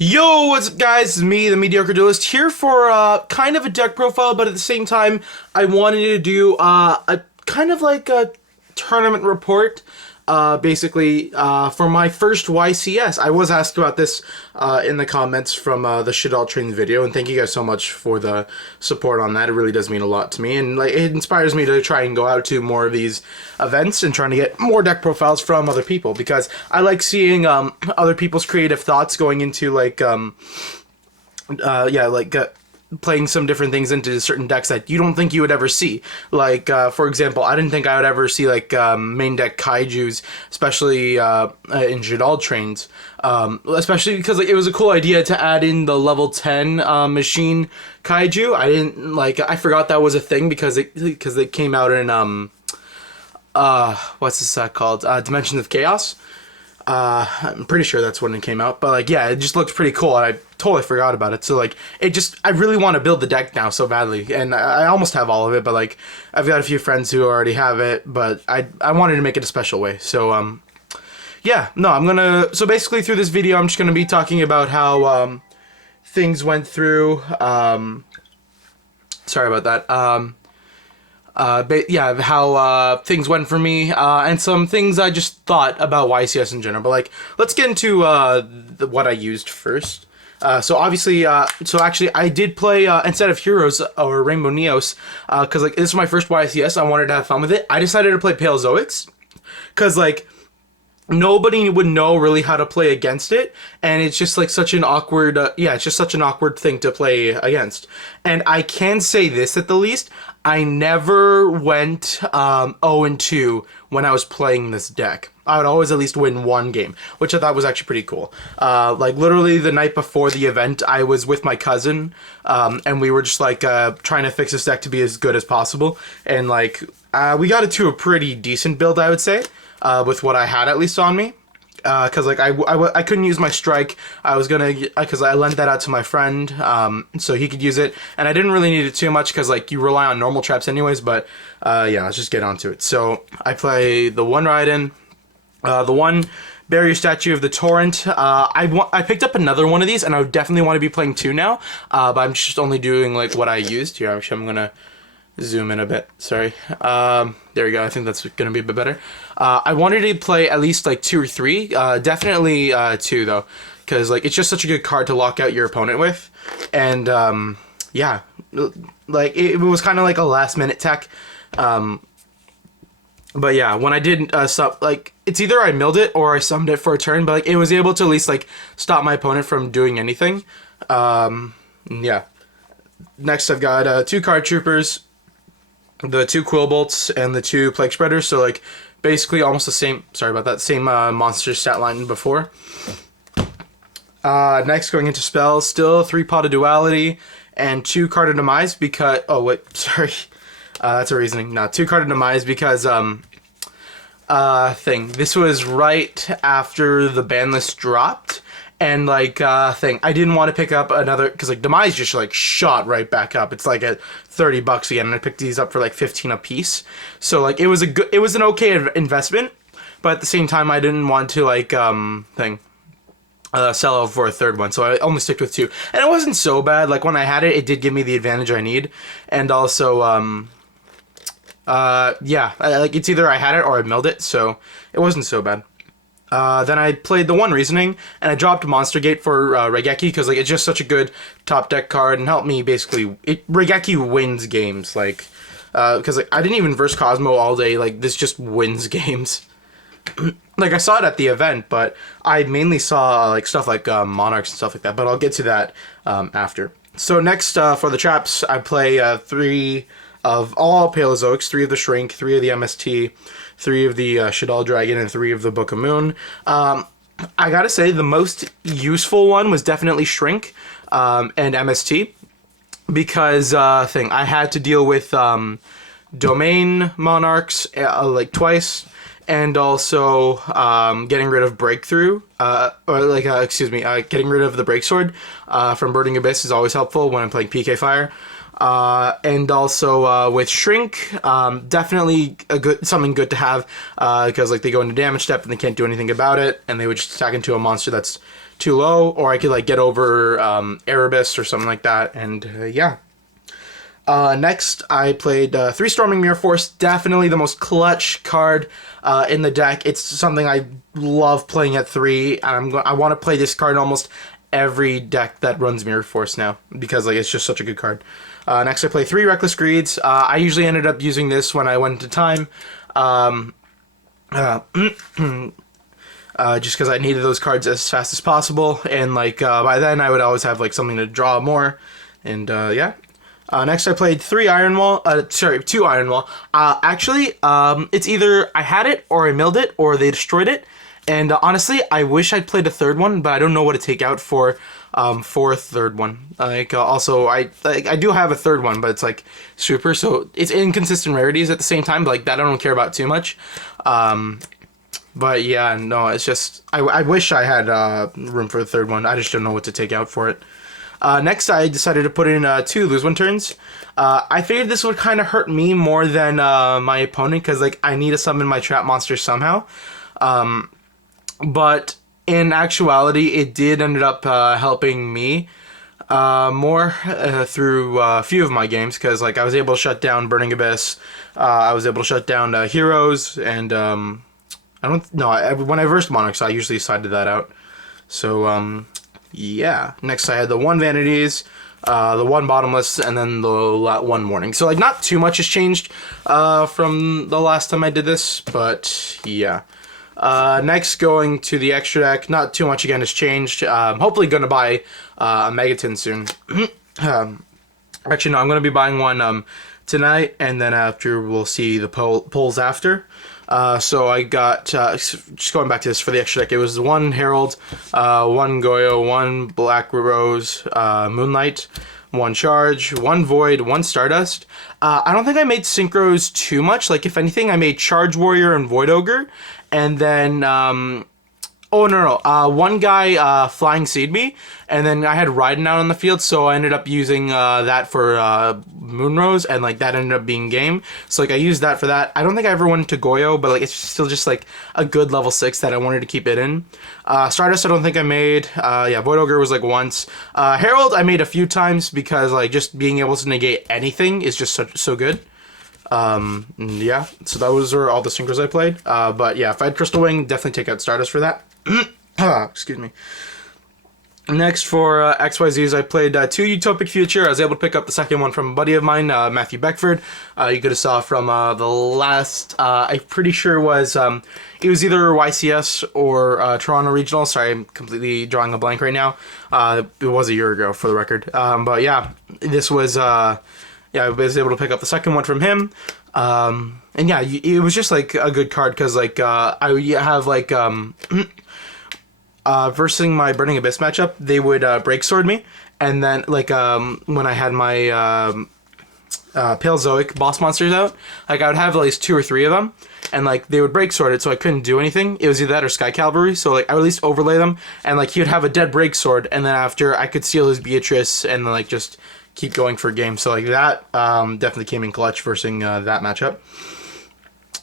Yo, what's up guys? It's me, the Mediocre Duelist, here for kind of a deck profile, but at the same time, I wanted to do a kind of like a tournament report, basically, for my first YCS. I was asked about this in the comments from the Shit All Trains video, and thank you guys so much for the support on that. It really does mean a lot to me, and like it inspires me to try and go out to more of these events and trying to get more deck profiles from other people, because I like seeing other people's creative thoughts going into like playing some different things into certain decks that you don't think you would ever see. Like, for example, I didn't think I would ever see, like, main deck Kaijus, especially in Jadal Trains. Especially because, like, it was a cool idea to add in the level 10 machine Kaiju. I didn't, like, I forgot that was a thing because it came out in, what's this called? Dimensions of Chaos. I'm pretty sure that's when it came out, but like, yeah, it just looked pretty cool, and I totally forgot about it. So like, I really want to build the deck now so badly, and I almost have all of it, but like, I've got a few friends who already have it, but I wanted to make it a special way. So yeah, no, so basically through this video, I'm just gonna be talking about how things went through. Sorry about that. Yeah, how things went for me, and some things I just thought about YCS in general. But like, let's get into what I used first. So obviously, so actually, I did play instead of Heroes or Rainbow Neos, because like this is my first YCS. I wanted to have fun with it. I decided to play Paleozoics, because like nobody would know really how to play against it, and it's just like such an awkward it's just such an awkward thing to play against. And I can say this at the least, I never went 0-2 when I was playing this deck. I would always at least win one game, which I thought was actually pretty cool. Like literally the night before the event, I was with my cousin, and we were just like trying to fix this deck to be as good as possible, and like we got it to a pretty decent build, I would say. With what I had at least on me, because like I couldn't use my strike. I was gonna, because I lent that out to my friend, so he could use it, and I didn't really need it too much because like you rely on normal traps anyways. But yeah, let's just get onto it. So I play the one Raiden, the one barrier statue of the Torrent. I picked up another one of these, and I would definitely want to be playing two now. But I'm just only doing like what I used here. Actually, I'm gonna zoom in a bit, sorry. There we go, I think that's gonna be a bit better. I wanted to play at least like 2 or 3, definitely 2 though, because like it's just such a good card to lock out your opponent with. And yeah, like it was kind of like a last minute tech. But yeah, when I did like, it's either I milled it or I summoned it for a turn, but like it was able to at least like stop my opponent from doing anything. Yeah. Next I've got 2 card troopers, the 2 quill bolts, and the 2 plague spreaders. So like basically almost the same, sorry about that, same monster stat line before. Next, going into spells, still 3 pot of duality and 2 card of demise, because sorry, that's a reasoning. No, 2 card of demise because this was right after the ban list dropped. And like I didn't want to pick up another, because like demise just like shot right back up. It's like at $30 again, and I picked these up for like 15 a piece. So like it was an okay investment, but at the same time I didn't want to like sell out for a third one. So I only stick with 2, and it wasn't so bad. Like when I had it, it did give me the advantage I need, and also yeah, like it's either I had it or I milled it, so it wasn't so bad. Then I played the one Reasoning, and I dropped Monster Gate for Regeki, because like it's just such a good top deck card and helped me basically. Regeki wins games, like because like I didn't even verse Cosmo all day. Like this just wins games. Like I saw it at the event, but I mainly saw like stuff like Monarchs and stuff like that. But I'll get to that after. So next for the traps, I play 3 of all Paleozoics, 3 of the Shrink, 3 of the MST, 3 of the Shadal Dragon, and 3 of the Book of Moon. I gotta say, the most useful one was definitely Shrink and MST, because I had to deal with Domain Monarchs like twice, and also getting rid of Breakthrough, getting rid of the Breaksword from Burning Abyss is always helpful when I'm playing PK Fire. And also with Shrink, definitely something good to have, because like they go into damage step and they can't do anything about it, and they would just attack into a monster that's too low, or I could like get over Erebus or something like that, and yeah. Next, I played 3 Storming Mirror Force, definitely the most clutch card in the deck. It's something I love playing at 3, and I want to play this card in almost every deck that runs Mirror Force now, because like it's just such a good card. Next, I play 3 Reckless Greeds. I usually ended up using this when I went into time, just because I needed those cards as fast as possible, and like by then I would always have like something to draw more, and yeah. Next, I played 2 Iron Wall. Actually, it's either I had it, or I milled it, or they destroyed it. And honestly, I wish I'd played a 3rd one, but I don't know what to take out for a 3rd one. Like, also, I do have a 3rd one, but it's like super, so it's inconsistent rarities at the same time. But like that, I don't care about too much. But yeah, no, it's just I wish I had room for a 3rd one. I just don't know what to take out for it. Next, I decided to put in 2 Lose One turns. I figured this would kind of hurt me more than my opponent, because like I need to summon my trap monster somehow. But in actuality, it did end up helping me more through a few of my games, because like I was able to shut down Burning Abyss. I was able to shut down Heroes, and I don't know. When I versed Monarchs, I usually sided that out. So yeah. Next, I had the 1 Vanities, the 1 Bottomless, and then the 1 Morning. So like not too much has changed from the last time I did this, but yeah. Next, going to the extra deck, not too much again has changed. Hopefully going to buy a Megaton soon. Actually, no, I'm going to be buying one tonight, and then after we'll see the polls after. So I got, just going back to this for the extra deck, it was 1 Herald, 1 Goyo, 1 Black Rose, Moonlight, 1 Charge, 1 Void, 1 Stardust. I don't think I made synchros too much. Like, if anything, I made Charge Warrior and Void Ogre, and then, oh, no, 1 guy Flying Seed me, and then I had Raiden out on the field, so I ended up using that for Moonrose, and like that ended up being game. So like I used that for that. I don't think I ever went to Goyo, but like it's still just like a good level 6 that I wanted to keep it in. Stardust I don't think I made. Yeah, Void Ogre was like once. Herald I made a few times, because like just being able to negate anything is just so good. Yeah, so those were all the synchros I played. But yeah, if I had Crystal Wing, definitely take out Stardust for that. Excuse me. Next, for XYZs, I played 2 Utopic Future. I was able to pick up the 2nd one from a buddy of mine, Matthew Beckford. You could have saw from the last, I'm pretty sure it was either YCS or Toronto Regional. Sorry, I'm completely drawing a blank right now. It was a year ago, for the record. But yeah, this was, yeah, I was able to pick up the 2nd one from him. And yeah, it was just like a good card, because like I have like versing my Burning Abyss matchup, they would break sword me, and then like when I had my Paleozoic boss monsters out, like I would have at least 2 or 3 of them, and like they would break sword it, so I couldn't do anything. It was either that or Sky Cavalry, so like I would at least overlay them, and like he would have a dead break sword, and then after I could steal his Beatrice, and then like just keep going for game. So like that definitely came in clutch versing that matchup.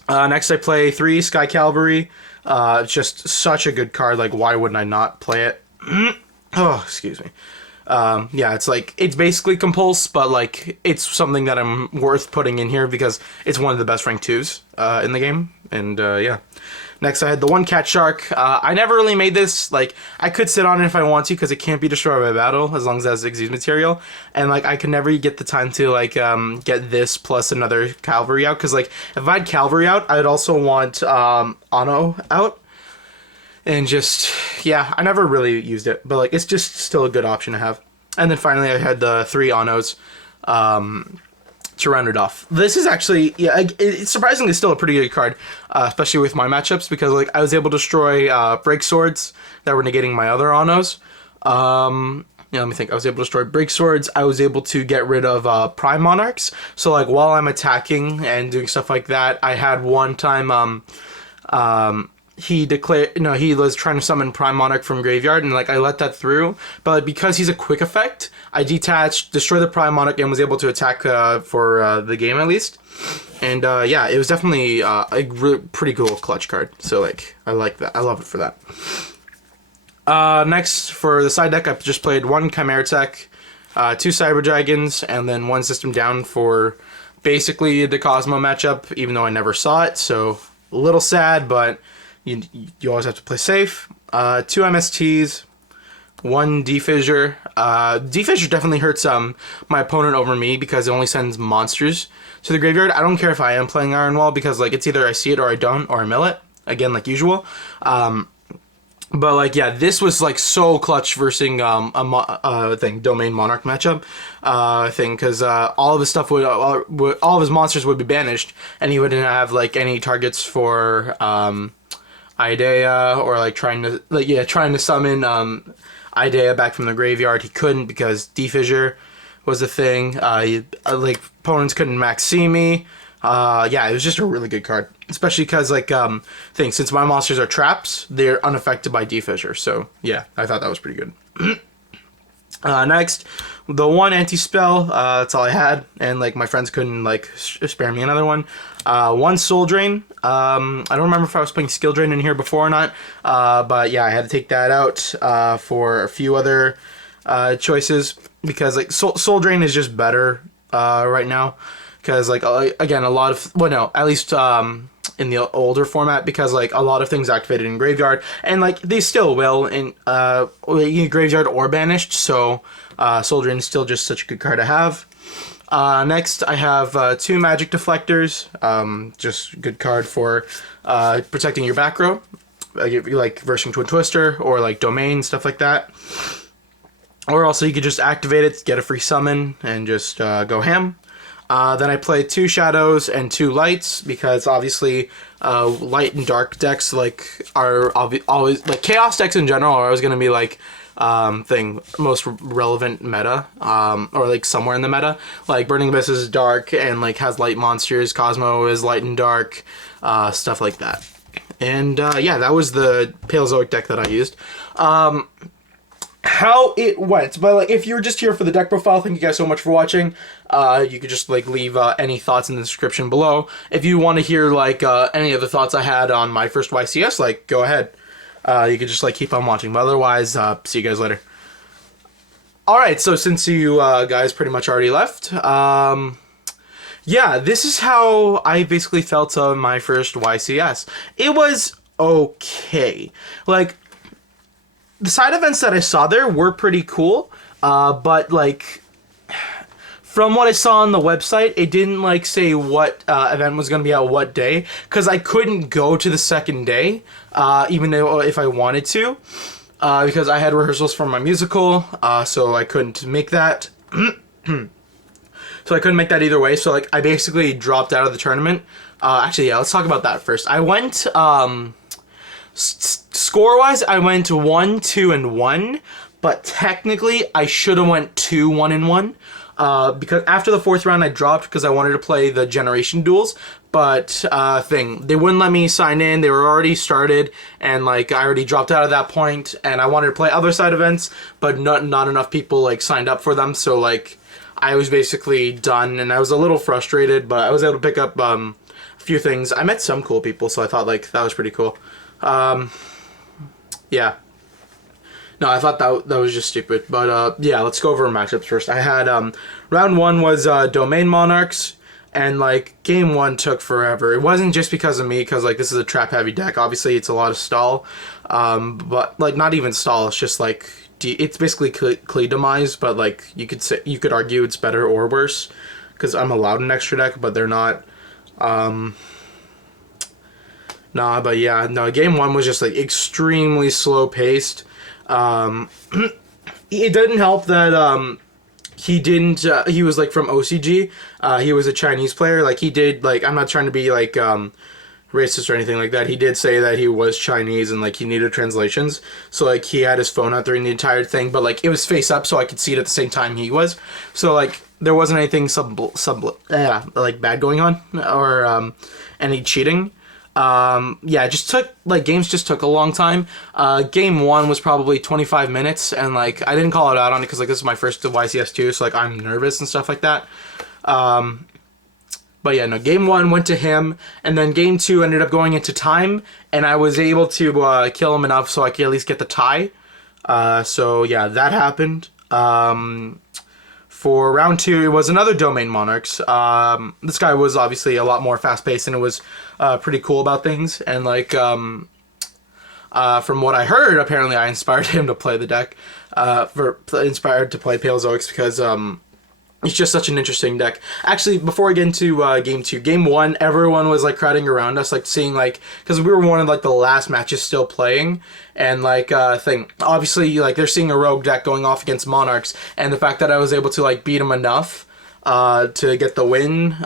Next, I play 3 Sky Cavalry. It's just such a good card. Like, why wouldn't I not play it? Oh, excuse me. Yeah, it's like, it's basically Compulse, but like, it's something that I'm worth putting in here, because it's one of the best rank 2s in the game. And yeah. Next, I had the 1 Cat Shark. I never really made this. Like, I could sit on it if I want to, because it can't be destroyed by battle, as long as it has Exude material. And, like, I could never get the time to, like, get this plus another Cavalry out. Because, like, if I had Cavalry out, I'd also want Ano out. And just, yeah, I never really used it. But, like, it's just still a good option to have. And then finally, I had the 3 Anos. To round it off. This is actually, yeah, it's surprisingly still a pretty good card, especially with my matchups, because like I was able to destroy break swords that were negating my other Anos. Yeah, let me think. I was able to destroy break swords. I was able to get rid of Prime Monarchs. So like while I'm attacking and doing stuff like that, I had one time he declared, no, he was trying to summon Prime Monarch from graveyard, and like I let that through, but like, because he's a quick effect, I detached, destroyed the Prime Monarch, and was able to attack for the game at least. And yeah, it was definitely a pretty cool clutch card. So like I like that. I love it for that. Next, for the side deck, I've just played one Chimera Tech, two Cyber Dragons, and then one System Down for basically the Cosmo matchup, even though I never saw it, so a little sad, but you always have to play safe. Two MSTs, one D-Fissure. D-Fissure definitely hurts my opponent over me because it only sends monsters to the graveyard. I don't care if I am playing Iron Wall because like it's either I see it or I don't, or I mill it, again like usual. But like, yeah, this was like so clutch versus Domain Monarch matchup because all of his stuff all of his monsters would be banished, and he wouldn't have like any targets for Idea or like trying to summon Idea back from the graveyard. He couldn't because D-Fissure was a thing. Like opponents couldn't max see me. Yeah, it was just a really good card, especially because like since my monsters are traps, they're unaffected by D-Fissure. So yeah, I thought that was pretty good. Next, the one anti-spell, that's all I had, and like my friends couldn't like spare me another one. One Soul Drain. I don't remember if I was playing Skill Drain in here before or not, but yeah, I had to take that out for a few other choices because like Soul Drain is just better right now. Because, like, again, a lot of... Well, no, at least in the older format, because, like, a lot of things activated in Graveyard. And, like, they still will in Graveyard or Banished. So, Soul Drain is still just such a good card to have. Next, I have two Magic Deflectors. Just a good card for protecting your back row. Like, versing Twin Twister or, like, Domain, stuff like that. Or also, you could just activate it, get a free summon, and just go ham. Then I played two Shadows and two Lights because obviously light and dark decks like are always like Chaos decks in general are always going to be like most relevant meta or like somewhere in the meta. Like Burning Abyss is dark and like has light monsters. Cosmo is light and dark, stuff like that. And yeah, that was the Paleozoic deck that I used. How it went, but like if you're just here for the deck profile, thank you guys so much for watching. You could just like leave any thoughts in the description below. If you want to hear like any of the thoughts I had on my first YCS, like go ahead. You could just like keep on watching, but otherwise see you guys later. Alright, so since you guys pretty much already left, yeah, this is how I basically felt on my first YCS. It was okay. Like, the side events that I saw there were pretty cool, but like from what I saw on the website, it didn't like say what event was going to be out what day, because I couldn't go to the second day, even though if I wanted to, because I had rehearsals for my musical, so I couldn't make that. So I couldn't make that either way. So like I basically dropped out of the tournament. Actually, yeah, let's talk about that first. I went. Score-wise, I went 1, 2, and 1, but technically I should have went 2, 1, and 1, because after the fourth round I dropped because I wanted to play the generation duels, but they wouldn't let me sign in. They were already started, and like I already dropped out at that point, and I wanted to play other side events, but not enough people like signed up for them, so like I was basically done, and I was a little frustrated, but I was able to pick up a few things. I met some cool people, so I thought like that was pretty cool. Yeah. No, I thought that was just stupid. But, yeah, let's go over matchups first. I had, round 1 was, Domain Monarchs, and, like, game 1 took forever. It wasn't just because of me, because, like, this is a trap-heavy deck. Obviously, it's a lot of stall. But, like, not even stall. It's just, like, it's basically Klee Demise, but, like, you could argue it's better or worse, because I'm allowed an extra deck, but they're not. Nah, but yeah, no, game 1 was just, like, extremely slow-paced. It didn't help that, he was, like, from OCG. He was a Chinese player. Like, he did, like, I'm not trying to be, like, racist or anything like that. He did say that he was Chinese and, like, he needed translations. So, like, he had his phone out during the entire thing, but, like, it was face up, so I could see it at the same time he was. So, like, there wasn't anything, like, bad going on, or, any cheating. Yeah, it just took, like, games just took a long time. Game 1 was probably 25 minutes, and, like, I didn't call it out on it because, like, this is my first YCS 2, so, like, I'm nervous and stuff like that. But, yeah, no, game 1 went to him, and then game 2 ended up going into time, and I was able to, kill him enough so I could at least get the tie. So yeah, that happened. For round 2, it was another Domain Monarchs. This guy was obviously a lot more fast-paced, and it was pretty cool about things. And like from what I heard, apparently I inspired him to play the deck, inspired to play Paleozoics because it's just such an interesting deck. Actually, before I get into game 2, game 1, everyone was like crowding around us, like seeing like, because we were one of like the last matches still playing, and like obviously like they're seeing a rogue deck going off against Monarchs, and the fact that I was able to like beat him enough to get the win,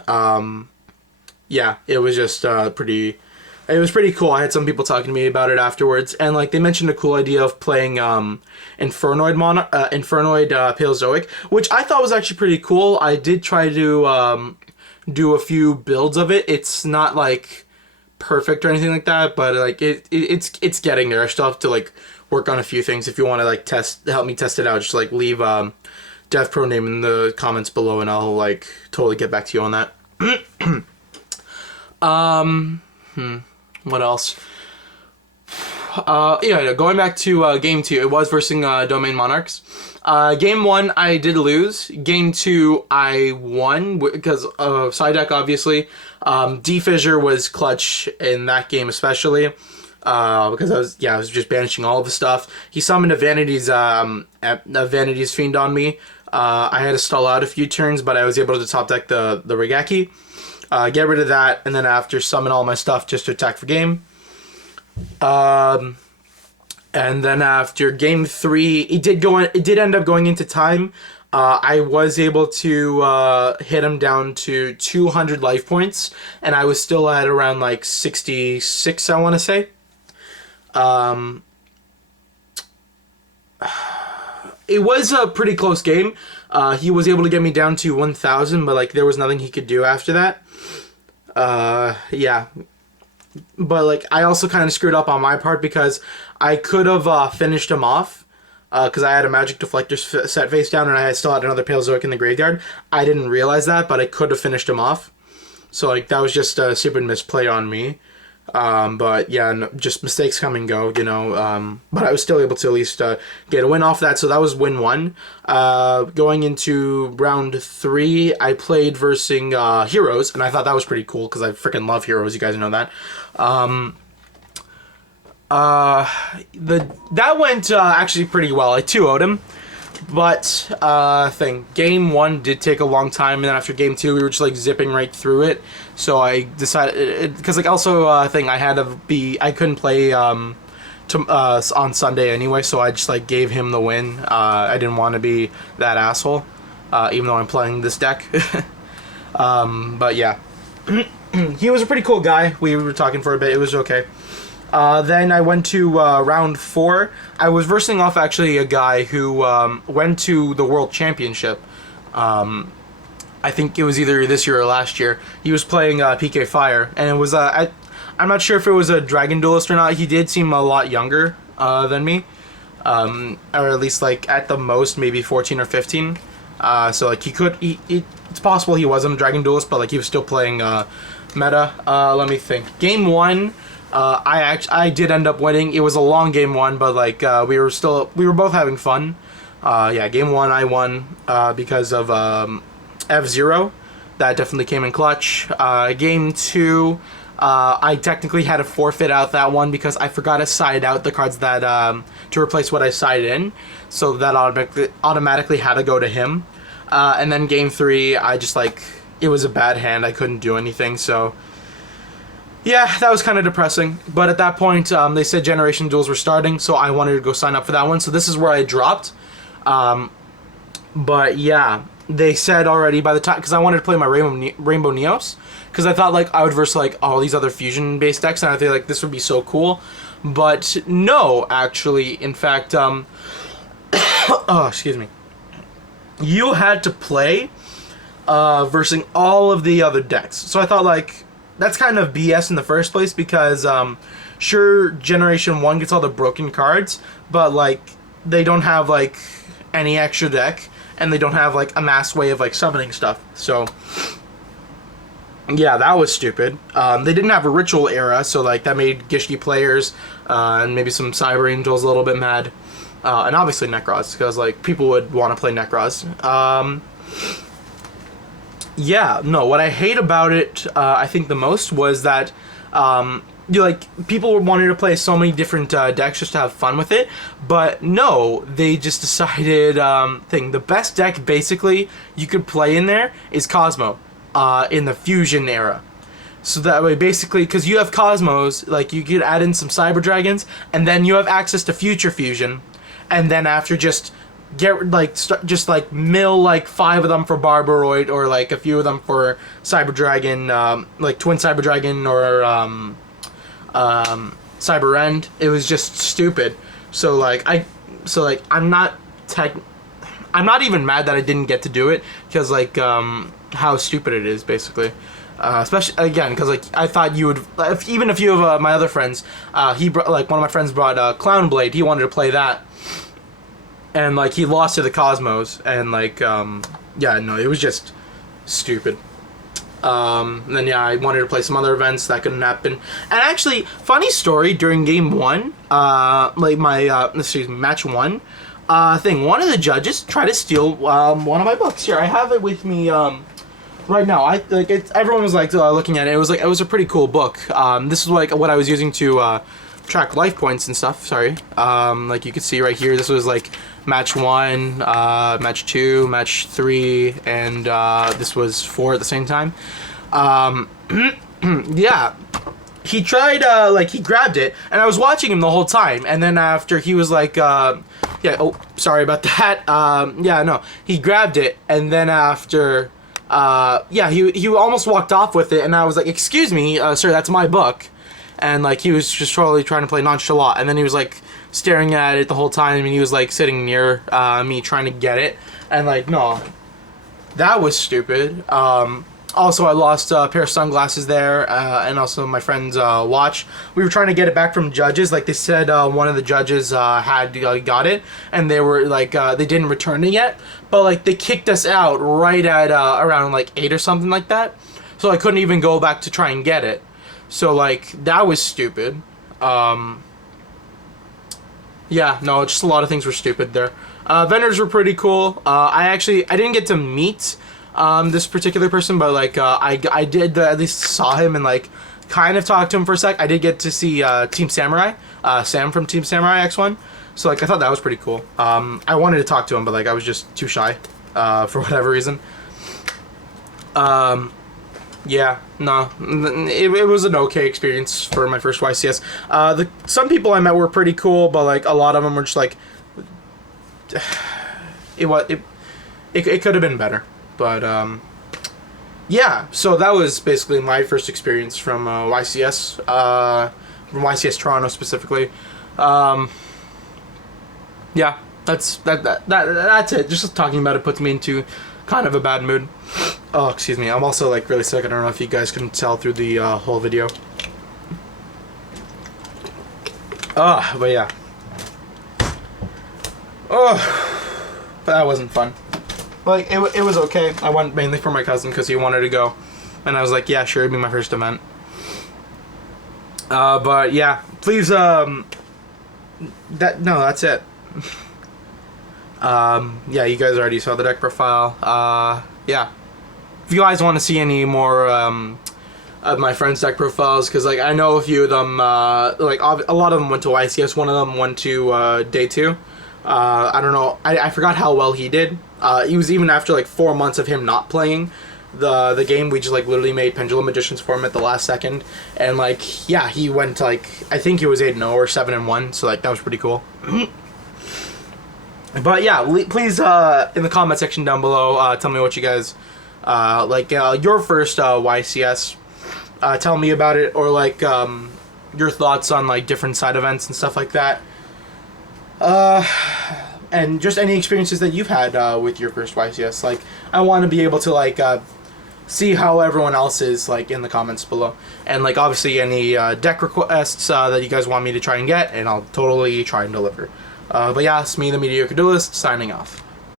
yeah, it was just it was pretty cool. I had some people talking to me about it afterwards, and like they mentioned a cool idea of playing Infernoid Paleozoic, which I thought was actually pretty cool. I did try to do a few builds of it. It's not like perfect or anything like that, but like it's getting there. I still have to like work on a few things. If you want to like help me test it out, just like leave Dev Pro name in the comments below, and I'll like totally get back to you on that. What else? Yeah, going back to game 2, it was versus Domain Monarchs. Game 1, I did lose. Game 2, I won because of side deck, obviously. D-Fissure was clutch in that game, especially because I was just banishing all of the stuff. He summoned a Vanity's Fiend on me. I had to stall out a few turns, but I was able to top deck the Regaki. Get rid of that, and then after summon all my stuff just to attack for game. And then after game 3, it did end up going into time. I was able to hit him down to 200 life points, and I was still at around like 66, I want to say. It was a pretty close game. He was able to get me down to 1,000, but like there was nothing he could do after that. Yeah. But like I also kind of screwed up on my part because I could have finished him off because I had a Magic Deflector set face down and I still had another Paleozoic in the graveyard. I didn't realize that, but I could have finished him off. So like that was just a stupid misplay on me. But yeah, no, just mistakes come and go, you know. But I was still able to at least get a win off that, so that was win 1. Going into round 3, I played versus Heroes, and I thought that was pretty cool because I freaking love Heroes. You guys know that. That went actually pretty well. I 2-0'd him. But game 1 did take a long time, and then after game 2 we were just like zipping right through it. So I decided, because like also I couldn't play on Sunday anyway, so I just like gave him the win. I didn't want to be that asshole, even though I'm playing this deck. But yeah, he was a pretty cool guy. We were talking for a bit. It was okay. Then I went to round 4. I was versing off actually a guy who went to the World Championship. I think it was either this year or last year. He was playing PK Fire, and it was I'm not sure if it was a Dragon Duelist or not. He did seem a lot younger than me, or at least like at the most maybe 14 or 15. So like it's possible he wasn't a Dragon Duelist, but like he was still playing meta. Let me think. Game 1. I did end up winning. It was a long game 1, but like we were both having fun. Yeah, game 1 I won because of F0. That definitely came in clutch. Game 2, I technically had to forfeit out that one because I forgot to side out the cards that to replace what I sided in, so that automatically had to go to him. And then game 3, I just like it was a bad hand. I couldn't do anything, so. Yeah, that was kind of depressing. But at that point, they said Generation Duels were starting, so I wanted to go sign up for that one. So this is where I dropped. But yeah, they said already by the time, because I wanted to play my Rainbow Neos, because I thought like I would verse like all these other fusion-based decks, and I think like this would be so cool. But no, actually, in fact, oh, excuse me. You had to play versing all of the other decks. So I thought like. That's kind of BS in the first place because, sure, Generation 1 gets all the broken cards, but, like, they don't have, like, any extra deck, and they don't have, like, a mass way of, like, summoning stuff. So, yeah, that was stupid. They didn't have a Ritual era, so, like, that made Gishki players and maybe some Cyber Angels a little bit mad. and obviously Necros, because like people would want to play Necros. Yeah, no, what I hate about it, I think the most was that people wanted to play so many different decks just to have fun with it, but no, they just decided the best deck basically you could play in there is Cosmo in the Fusion era. So that way, basically, because you have Cosmos, like you could add in some Cyber Dragons, and then you have access to Future Fusion, and then after just mill like 5 of them for Barbaroid, or like a few of them for Cyber Dragon, like Twin Cyber Dragon or Cyber End. It was just stupid. So I'm not even mad that I didn't get to do it, because like how stupid it is basically. Especially again, because like I thought you would, even a few of my other friends, one of my friends brought Clown Blade. He wanted to play that, and like he lost to the Cosmos, and like it was just stupid. Then yeah, I wanted to play some other events that couldn't happen. And actually, funny story, during game 1, match 1, one of the judges tried to steal one of my books. Here, I have it with me right now. Everyone was like looking at it. It was a pretty cool book. This is like what I was using to track life points and stuff. Sorry. Like you can see right here, this was like match 1, match 2, match 3, and this was 4 at the same time. Yeah, he tried he grabbed it, and I was watching him the whole time, and then after he was like sorry about that. He grabbed it, and then after he almost walked off with it, and I was like, excuse me, sir, that's my book. And like he was just totally trying to play nonchalant, and then he was like staring at it the whole time, and he was like sitting near me trying to get it, and like, no, that was stupid. Also, I lost a pair of sunglasses there, and also my friend's watch. We were trying to get it back from judges. Like they said, one of the judges had got it, and they were like they didn't return it yet, but like they kicked us out right at around like 8 or something like that. So I couldn't even go back to try and get it. So like that was stupid. Just a lot of things were stupid there. Vendors were pretty cool. I didn't get to meet this particular person, but like I did at least saw him and like kind of talked to him for a sec. I did get to see Team Samurai, Sam from Team Samurai X1. So like I thought that was pretty cool. I wanted to talk to him, but like I was just too shy for whatever reason. It was an okay experience for my first YCS. Some people I met were pretty cool, but like a lot of them were just like it could have been better. But so that was basically my first experience from YCS, from YCS Toronto specifically. That's it. Just talking about it puts me into kind of a bad mood. Oh, excuse me. I'm also like really sick. I don't know if you guys can tell through the whole video. But yeah. That wasn't fun. Like it was okay. I went mainly for my cousin because he wanted to go, and I was like, yeah, sure, it'd be my first event. But yeah, please. That's it. You guys already saw the deck profile. If you guys want to see any more of my friends' deck profiles, because like I know a few of them, a lot of them went to YCS. One of them went to day 2. I don't know. I forgot how well he did. He was even after like 4 months of him not playing the game. We just like literally made Pendulum Magicians for him at the last second, and like he went like I think he was 8-0 or 7-1. So like that was pretty cool. But yeah, please in the comment section down below, tell me what you guys your first YCS. Tell me about it, or like your thoughts on like different side events and stuff like that. And just any experiences that you've had with your first YCS. Like I want to be able to like see how everyone else is like in the comments below, and like obviously any deck requests that you guys want me to try and get, and I'll totally try and deliver. But yeah, it's me, the Mediocre Duelist, signing off.